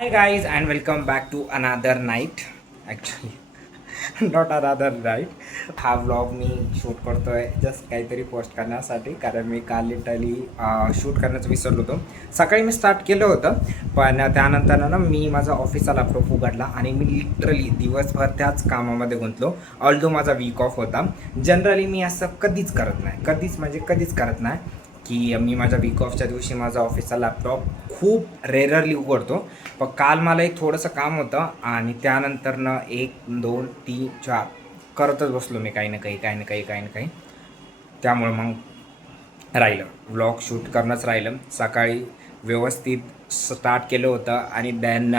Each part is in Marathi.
Hi guys and welcome back to another night. Actually, not another night. हा व्लॉग मी शूट करतोय जस्ट काहीतरी पोस्ट करण्यासाठी, कारण मी काल लिटरली शूट करण्याचं विसरलो होतो. सकाळी मी स्टार्ट केलं होतं, पण त्यानंतर ना मी माझा ऑफिसचा लॅपटॉप उघडला आणि मी लिटरली दिवसभर त्याच कामामध्ये गुंतलो. ऑल्दो माझा वीक ऑफ होता. जनरली मी असं कधीच करत नाही, कधीच करत नाही की मी माझ्या वीक ऑफच्या दिवशी माझा ऑफिसचा लॅपटॉप खूप रेअरली उघडतो. पण काल मला एक थोडंसं काम होतं आणि त्यानंतरनं 1 2 3 4 करतच बसलो मी काही ना काही. त्यामुळं मग राहिलं, व्लॉग शूट करणंच राहिलं. सकाळी व्यवस्थित स्टार्ट केलं होतं आणि देन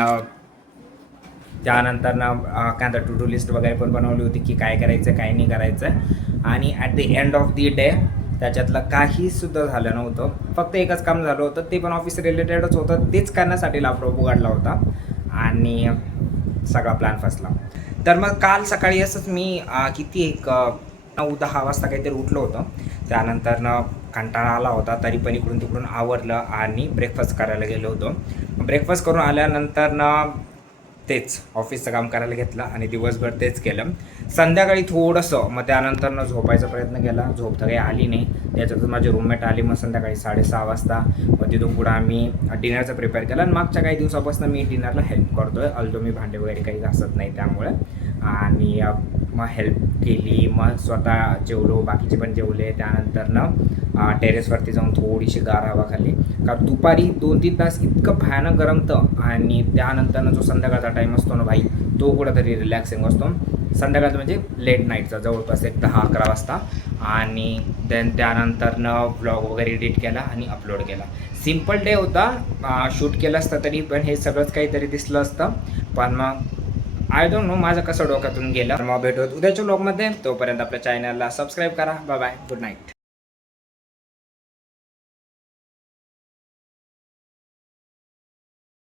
त्यानंतरनं काय म्हणतात टू डू लिस्ट वगैरे पण बनवली होती की काय करायचं काय नाही करायचं. आणि at the end of the day त्याच्यातलं काहीसुद्धा झालं नव्हतं. फक्त एकच काम झालं होतं, ते पण ऑफिस रिलेटेडच होतं. तेच करण्यासाठी लॅपटॉप उघडला होता आणि सगळा प्लॅन फसला. तर मग काल सकाळी असंच मी किती एक 9-10 वाजता काहीतरी उठलो होतं. त्यानंतरनं कंटाळा आला होता, तरी पण इकडून तिकडून आवरलं आणि ब्रेकफास्ट करायला गेलो होतो. ब्रेकफास्ट करून आल्यानंतरनं तेच ऑफिसचं काम करायला घेतलं आणि दिवसभर तेच केलं. संध्याकाळी थोडंसं मग त्यानंतरनं झोपायचा प्रयत्न केला. झोप तर काही आली नाही. त्याच्यातून माझे रूममेट आले मग संध्याकाळी 6:30 वाजता. मग तिथून पुढं आम्ही डिनरचं प्रिपेअर केलं आणि मागच्या काही दिवसापासून मी डिनरला हेल्प करतो आहे. ऑल्दो मी भांडे वगैरे काही घासत नाही त्यामुळे. आणि मग हेल्प केली, मग स्वतः जेवलो, बाकीचे पण जेवले. त्यानंतरनं टेरेसवरती जाऊन थोडीशी गार हवा खाल्ली, कारण दुपारी 2-3 तास इतकं भयानक गरमतं आणि त्यानंतरनं जो संध्याकाळचा टाईम असतो ना भाई, तो कुठंतरी रिलॅक्सिंग असतो. संध्याकाळचं म्हणजे लेट नाईटचा, जवळपास एक 10-11 वाजता. आणि देन त्यानंतरनं व्लॉग वगैरे एडिट केला आणि अपलोड केला. सिम्पल डे होता. शूट केलं असतं तरी पण हे सगळंच काहीतरी दिसलं असतं. पण मग आय डोंट नो माझं कसं डोक्यातून गेलं. मग भेटूत उद्याच्या व्लॉगमध्ये. तोपर्यंत आपल्या चॅनलला सबस्क्राईब करा. Bye bye, good night.